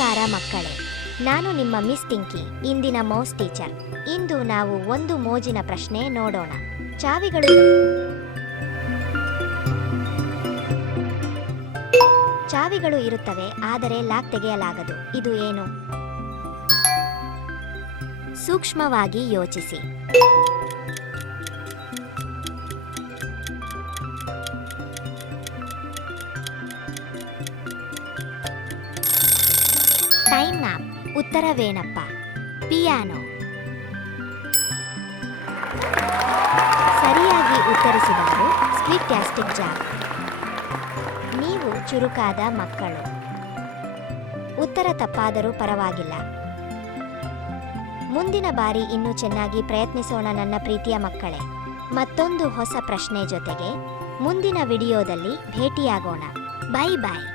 ಮಕ್ಕಳೇ. ನಾನು ನಿಮ್ಮ ಮಿಸ್ ಟಿಂಕಿ, ಇಂದಿನ ಮೌಸ್ ಟೀಚರ್. ಇಂದು ನಾವು ಒಂದು ಮೋಜಿನ ಪ್ರಶ್ನೆ ನೋಡೋಣ. ಚಾವಿಗಳು ಚಾವಿಗಳು ಇರುತ್ತವೆ, ಆದರೆ ಲಾಕ್ ತೆಗೆಯಲಾಗದು. ಇದು ಏನು? ಸೂಕ್ಷ್ಮವಾಗಿ ಯೋಚಿಸಿ. ಮ್ಯಾಪ್ ಉತ್ತರವೇನಪ್ಪ? ಪಿಯಾನೋ. ಸರಿಯಾಗಿ ಉತ್ತರಿಸಿದವರು ಸ್ಕ್ವಿಟ್ಯಾಸ್ಟಿಕ್ ಜಾಕ್ ನೀವು ಚುರುಕಾದ ಮಕ್ಕಳು. ಉತ್ತರ ತಪ್ಪಾದರೂ ಪರವಾಗಿಲ್ಲ. ಮುಂದಿನ ಬಾರಿ ಇನ್ನೂ ಚೆನ್ನಾಗಿ ಪ್ರಯತ್ನಿಸೋಣ ನನ್ನ ಪ್ರೀತಿಯ ಮಕ್ಕಳೇ. ಮತ್ತೊಂದು ಹೊಸ ಪ್ರಶ್ನೆ ಜೊತೆಗೆ ಮುಂದಿನ ವಿಡಿಯೋದಲ್ಲಿ ಭೇಟಿಯಾಗೋಣ. Bye bye